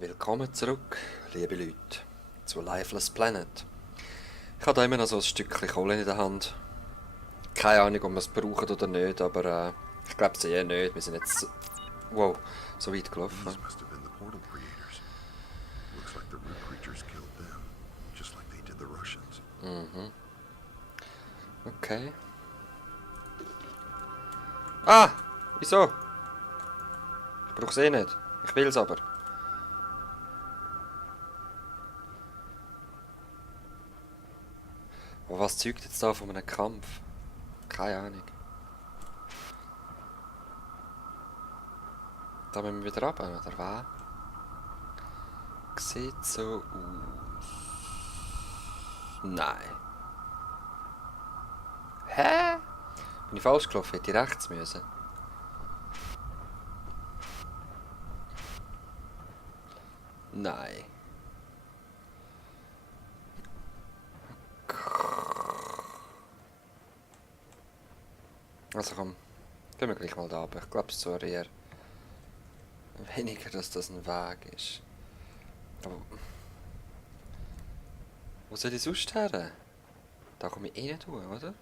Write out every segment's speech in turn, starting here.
Willkommen zurück, liebe Leute, zu Lifeless Planet. Ich habe da immer noch so ein Stückchen Kohle in der Hand. Keine Ahnung, ob wir es brauchen oder nicht, aber ich glaube es eher nicht. Wir sind jetzt wow, so weit gelaufen. These must have been the portal creators. Looks like the root creatures killed them, just like they did the Russians. Okay. Ah! Wieso? Ich brauche es eh nicht. Ich will es aber. Aber was zeugt jetzt da von einem Kampf? Keine Ahnung. Da müssen wir wieder runter, oder was? Sieht so aus. Nein. Hä? Bin ich falsch gelaufen? Hätte ich rechts müssen? Nein. Also komm, gehen wir gleich mal da runter. Ich glaube es zwar eher weniger, dass das ein Weg ist. Aber wo soll ich sonst her? Da komme ich eh nicht durch, oder?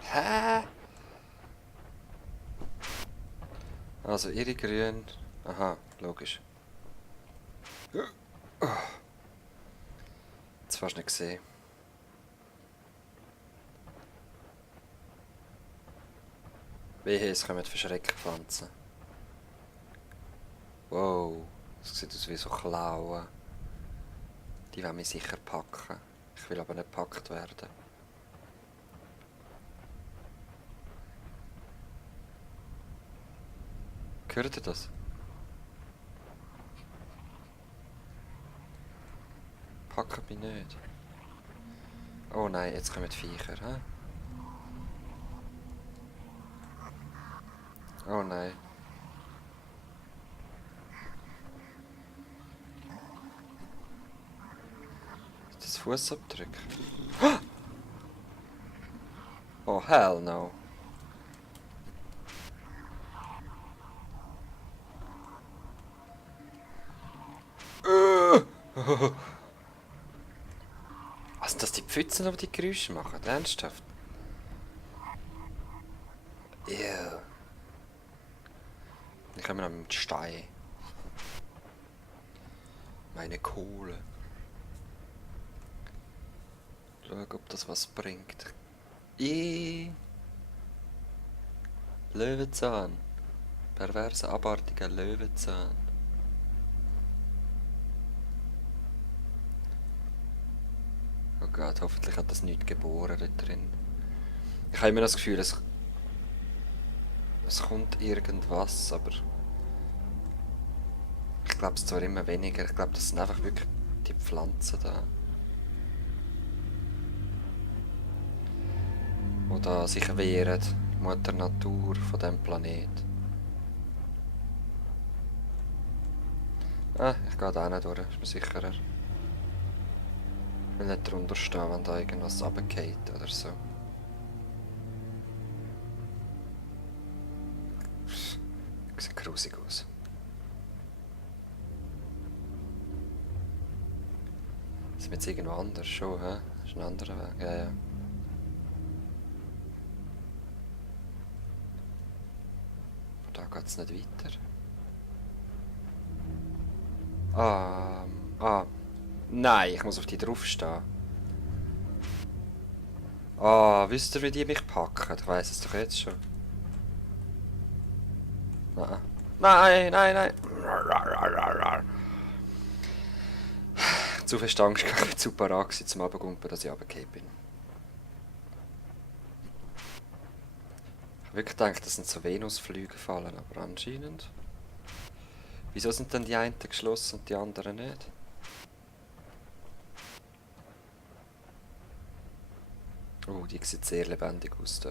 Hä? Also ihre grün. Aha, logisch. Jetzt fast nicht gesehen. Wehe, es kommen Verschreckenpflanzen. Wow, das sieht aus wie so Klauen. Die wollen mich sicher packen. Ich will aber nicht gepackt werden. Hört ihr das? Packen mich nicht. Oh nein, jetzt kommen die Viecher, hä? Oh nein. Ist das Fußabdruck? Oh hell no. Was sind das die Pfützen, die die Geräusche machen? Ernsthaft? Ew. Ich komme noch mit Stein. Meine Kohle. Schau, ob das was bringt. Löwenzahn. Perverse, abartiger Löwenzahn. Oh Gott, hoffentlich hat das nichts geboren dort drin. Ich habe immer das Gefühl, es kommt irgendwas, aber ich glaube es zwar immer weniger. Ich glaube, das sind einfach wirklich die Pflanzen da. Die da sich wehren, die Mutter Natur von diesem Planet. Ah, ich gehe da nicht durch, ist mir sicherer. Ich will nicht drunter stehen, wenn da irgendwas runterfällt oder so. Sieht grusig aus. Sind wir jetzt irgendwo anders schon, hä? Das ist ein anderer Weg, ja, ja. Aber da geht es nicht weiter. Nein, ich muss auf die draufstehen. Wisst ihr, wie die mich packen? Ich weiss es doch jetzt schon. Nein, nein, nein. Zu fest Angst gehabt, ich bin zu parat gewesen zum Runtergumpen, dass ich runtergefallen bin. Ich habe wirklich gedacht, das sind so Venusflüge fallen, aber anscheinend. Wieso sind denn die einen geschlossen und die anderen nicht? Oh, die sieht sehr lebendig aus da.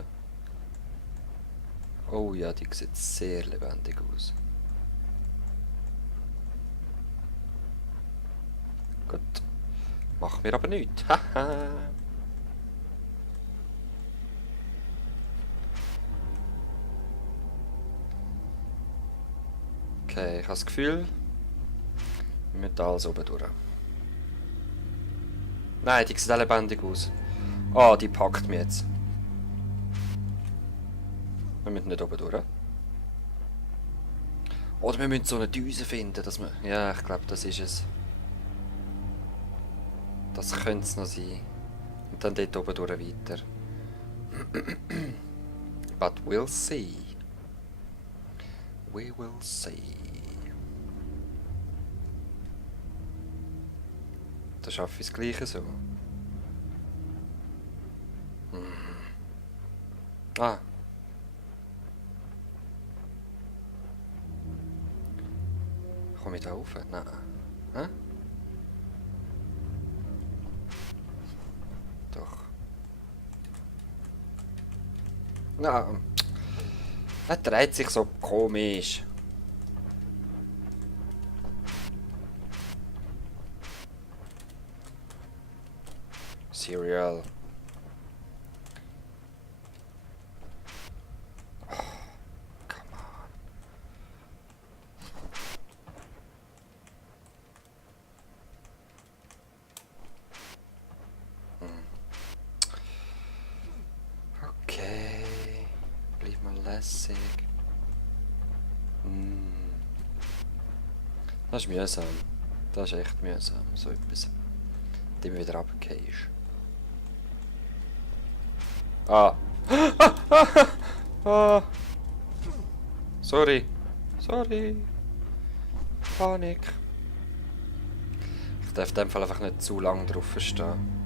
Oh ja, die sieht sehr lebendig aus. Gut. Macht mir aber nichts. Haha. Okay, ich habe das Gefühl, wir müssen alles oben durch. Nein, die sieht auch lebendig aus. Ah, die packt mich jetzt. Wir müssen nicht oben durch. Oder wir müssen so eine Düse finden, dass wir... Ja, ich glaube, das ist es. Das könnte es noch sein. Und dann dort oben durch weiter. But we'll see. We will see. Da schaffe ich das Gleiche so. Ah. Komme ich da rauf? Nein. Hä? Doch. Na. Er dreht sich so komisch. Cereal. Oh, come on. Okay. Bleib mal lässig. Das ist mühsam. Das ist echt mühsam, so etwas. Indem du wieder runtergehst. Ah. Ah. Sorry. Sorry. Panik. Ich darf in dem Fall einfach nicht zu lange drauf stehen.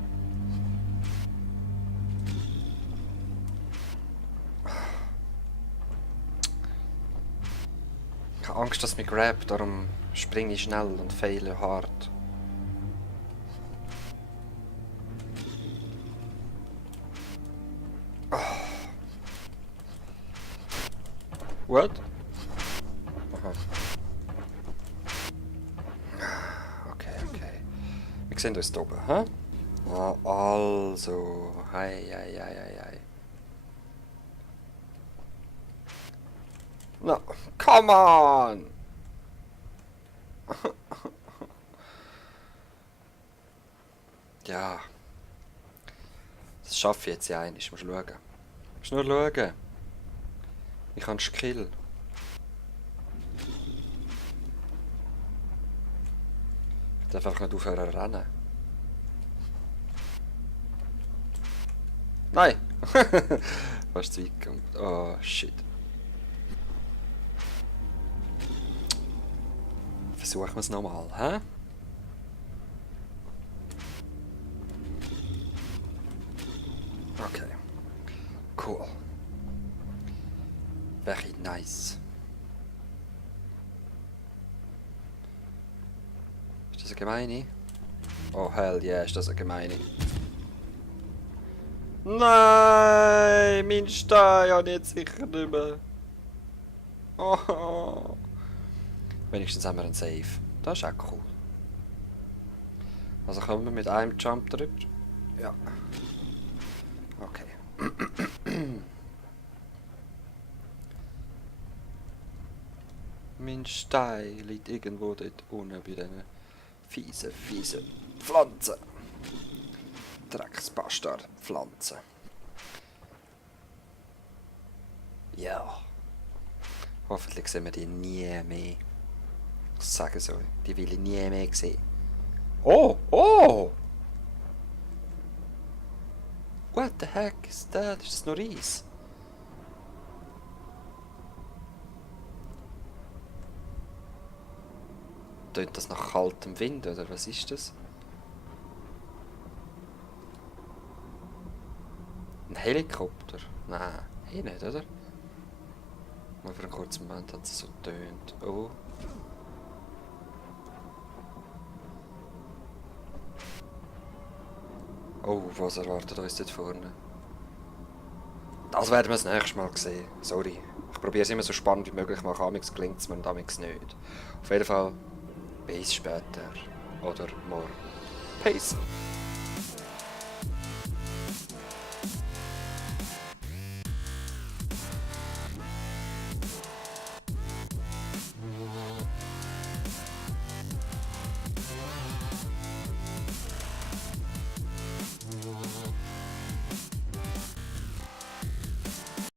Ich habe Angst, dass mich grabt, darum springe ich schnell und feile hart. What? Aha. Okay, okay. Wir sehen uns da oben, hä? Ah, also. Hei, hei, hei, hei, hei. No, come on! Ja. Das schaffe ich jetzt ja einmal. Ich muss schauen. Ich muss nur schauen. Ich habe Skill. Ich darf einfach nicht aufhören zu rennen. Nein! Fast zu weit gekommen. Oh, shit. Versuchen wir es nochmal, hä? Okay. Cool. Very nice. Ist das eine gemeine? Oh hell yeah, ist das eine gemeine. Nein, mein Stein habe ich jetzt sicher nicht mehr. Oh. Wenigstens haben wir einen Save. Das ist auch cool. Also kommen wir mit einem Jump drüber? Ja. Okay. Mein Stein liegt irgendwo dort unten bei diesen fiesen Pflanzen. Drecksbastard-Pflanzen. Ja. Hoffentlich sehen wir die nie mehr. Ich sage so, die will ich nie mehr sehen. Oh, oh! What the heck is that? Ist das noch Reis? Tönt das nach kaltem Wind, oder was ist das? Ein Helikopter? Nein, eh nicht, oder? Mal für einen kurzen Moment hat es so getönt. Oh. Oh, was erwartet uns dort vorne? Das werden wir das nächste Mal sehen. Sorry. Ich probiere es immer so spannend wie möglich zu machen. Amigs gelingt es mir und amigs nicht. Auf jeden Fall, bis später. Oder morgen. Peace.